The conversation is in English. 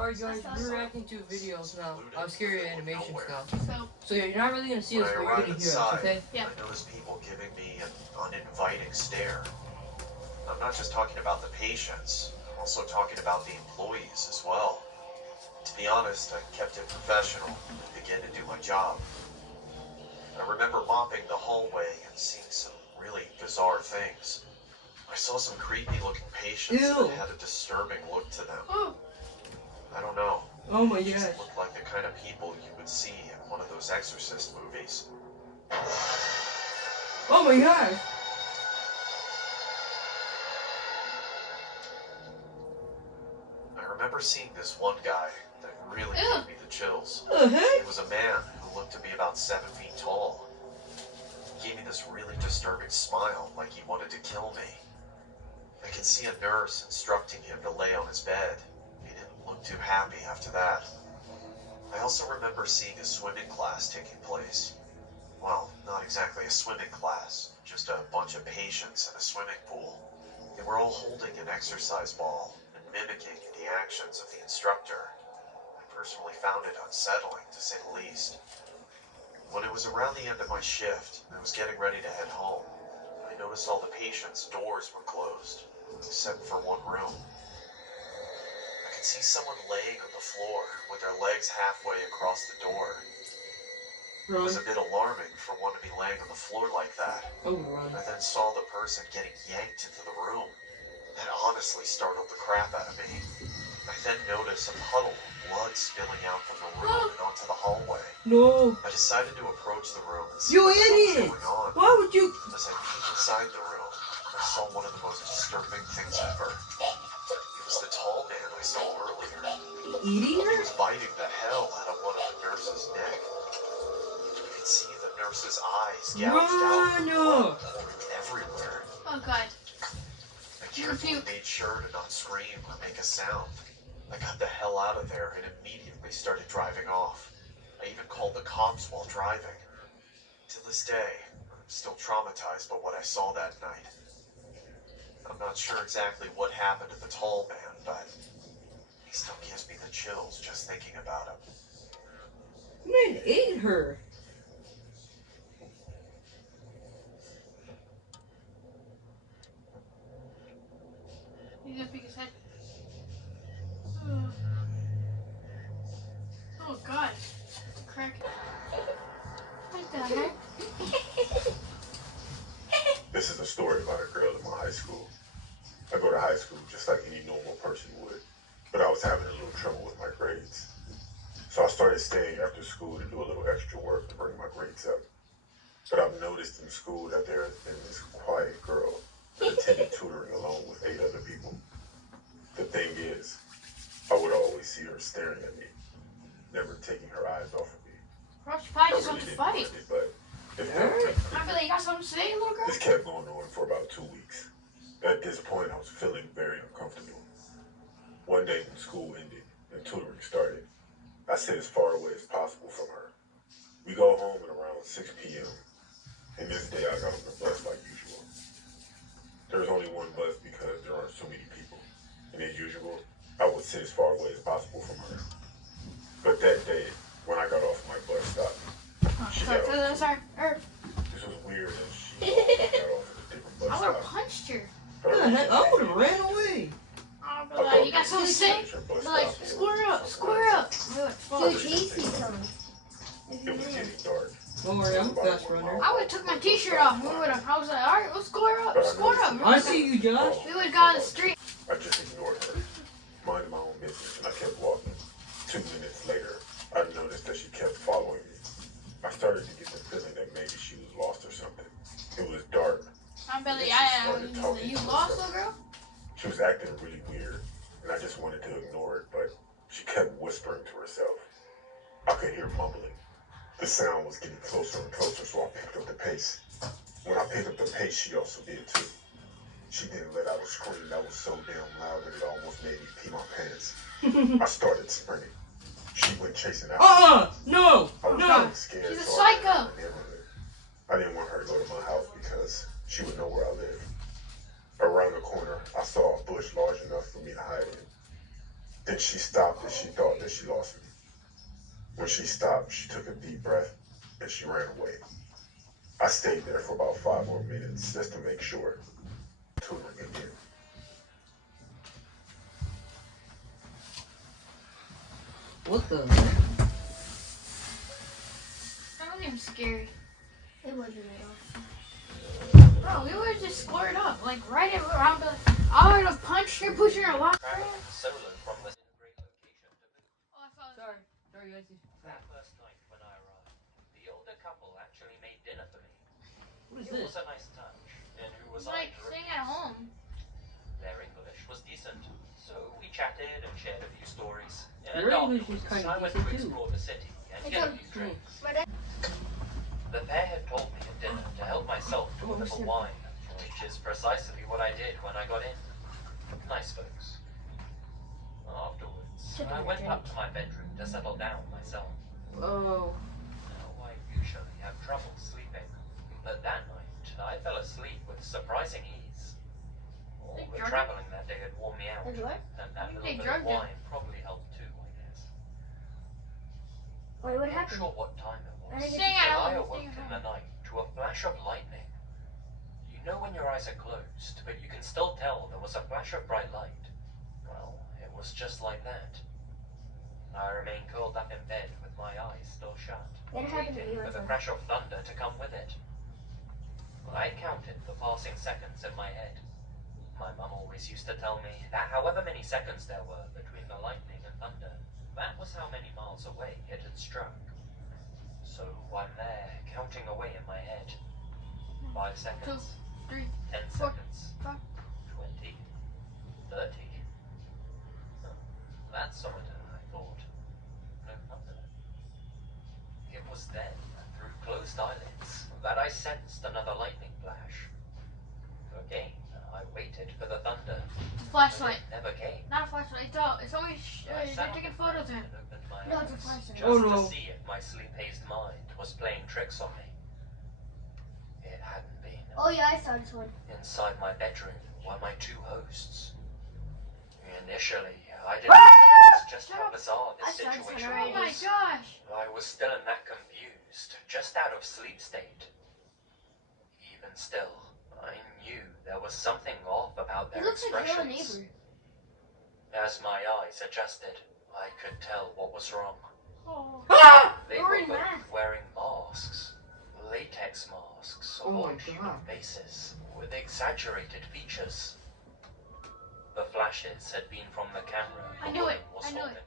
Alright guys, we're reacting to videos now. Scary animation stuff. So you're not really gonna see us, but you're gonna hear us, okay? Yeah. I noticed people giving me an uninviting stare. I'm not just talking about the patients, I'm also talking about the employees as well. To be honest, I kept it professional and began to do my job. I remember mopping the hallway and seeing some really bizarre things. I saw some creepy looking patients that had a disturbing look to them. I don't know. Oh my They gosh. just looked like the kind of people you would see in one of those Exorcist movies. Oh my gosh. I remember seeing this one guy that really gave me the chills. He It was a man who looked to be about 7 feet tall. He gave me this really disturbing smile, like he wanted to kill me. I could see a nurse instructing him to lay on his bed. He didn't look too happy after that. I also remember seeing a swimming class taking place. Well, not exactly a swimming class, just a bunch of patients in a swimming pool. They were all holding an exercise ball and mimicking the actions of the instructor. I personally found it unsettling, to say the least. When it was around the end of my shift, and I was getting ready to head home, I noticed all the patients' doors were closed, except for one room. I could see someone laying on the floor with their legs halfway across the door. It was a bit alarming for one to be laying on the floor like that. I then saw the person getting yanked into the room. That honestly startled the crap out of me. I then noticed a puddle of blood spilling out from the room and onto the hallway. No. I decided to approach the room and see You what the hell was idiot! going on. Why would you? As I peeked inside the room, I saw one of the most disturbing things ever. It was the tall man I saw earlier. Eating He her? was biting the hell out of one of the nurse's neck. You could see the nurse's eyes gouged out and blood pouring everywhere. Oh god. I carefully made sure to not scream or make a sound. I got the hell out of there and immediately started driving off. I even called the cops while driving. To this day, I'm still traumatized by what I saw that night. I'm not sure exactly what happened to the tall man, but he still gives me the chills just thinking about him. Man ate her. He's gonna pick his head. Oh god. Crack. What the heck? This is a story about a girl in my high school. I go to high school just like any normal person would, but I was having a little trouble with my grades. So I started staying after school to do a little extra work to bring my grades up. But I've noticed in school that there has been this quiet girl that attended tutoring along with 8 other people. The thing is, I would always see her staring at me, never taking her eyes off of me. Bro, she probably I just really wants to didn't fight. mind it, but it felt like I feel like you got something to say, little girl? this kept going on for about 2 weeks. At this point, I was feeling very uncomfortable. One day when school ended and tutoring started, I sit as far away as possible from her. We go home at around 6 p.m., and this day I got on the bus like usual. There's only one bus because there aren't so many people, and as usual, I would sit as far away as possible from her. But that day, when I got off my bus stop, she got off. Sorry. This was weird, and she got off at a different bus I stop. would've punched her. But What the heck? I would have ran away. Oh, but like, you got something to say? But like, square up, square up. It was getting dark. Don't worry, I'm a fast runner. I would've took my t-shirt off. I was like, alright, let's square up, square up. I see you, Josh. We would've gone on the street. I just ignored her, minded my own business, and I kept walking. 2 minutes later, I noticed that she kept following me. I started to get the feeling that maybe she was lost or something. It was dark. I'm Billy. You lost, little girl? She was acting really weird, and I just wanted to ignore it, but she kept whispering to herself. I could hear mumbling. The sound was getting closer and closer, so I picked up the pace. When I picked up the pace, she also did too. She then let out a scream that was so damn loud that it almost made me pee my pants. I started sprinting. She went chasing after me. No! I was No! getting scared, She's a so I ran psycho. in the neighborhood. I didn't want her to go to my house because she would know where I live. Around the corner, I saw a bush large enough for me to hide in. Then she stopped and she thought that she lost me. When she stopped, she took a deep breath and she ran away. I stayed there for about 5 more minutes just to make sure. Tutoring again. What the? That wasn't even scary. It wasn't at all. Bro, we were just squared up, like right around the. I would have punched her, pushed her in a locker. Solo from this great location to boot. Oh, I saw Sorry, you guys. That first night when I arrived, the older couple actually made dinner for me. What is It this? was a nice touch, and who was It's like I to staying refuse? at home. Their English was decent, so we chatted and shared a few stories. And Your English is afterwards, kinda I went decent, to too. explore the city and get a few drinks. The pair had told me at dinner to help myself to a little wine, which is precisely what I did when I got in. Nice folks. Afterwards, I went up to my bedroom to settle down myself. Oh. Now, I usually have trouble sleeping, but that night I fell asleep with surprising ease. All They the drugged traveling that day had worn me out, Did what? and that They little bit of drugged you. wine probably helped too, I guess. Wait, what Not happened? sure what time it was, Staying at but I home, awoke staying at in the home. night to a flash of lightning. You know when your eyes are closed, but you can still tell there was a flash of bright light? Well, it was just like that. I remained curled up in bed with my eyes still shut, That happened to me waiting for one the time. crash of thunder to come with it. I counted the passing seconds in my head. My mum always used to tell me that however many seconds there were between the lightning and thunder, that was how many miles away it had struck. So I'm there, counting away in my head. 5 seconds, 2, 3, 10 4, seconds, 5. 20, 30. Huh, that's odd, I thought. No wonder. It was then, through closed eyelids, that I sensed another lightning flash. Again, I waited for the thunder. It's a But flashlight. it never came. Not a flashlight. It's always I sat they're up taking in photos bed in. and opened my No, it's a eyes, flashlight. just Oh, no. to see if my sleep-hazed mind was playing tricks on me. It hadn't been. Oh yeah, I saw this one. Inside my bedroom were my 2 hosts. Initially, I didn't realize just Shut how up. bizarre I this saw this situation one Oh my was. gosh. I was still in that confused, just out of sleep state. Even still, I knew there was something off about He their looks like Hello expressions. Neighbor. As my eyes adjusted, I could tell what was wrong. Oh. They You're were in both math. wearing masks, latex masks Oh of my all God. human faces, with exaggerated features. The flashes had been from the camera I the knew woman it. was I knew it. holding.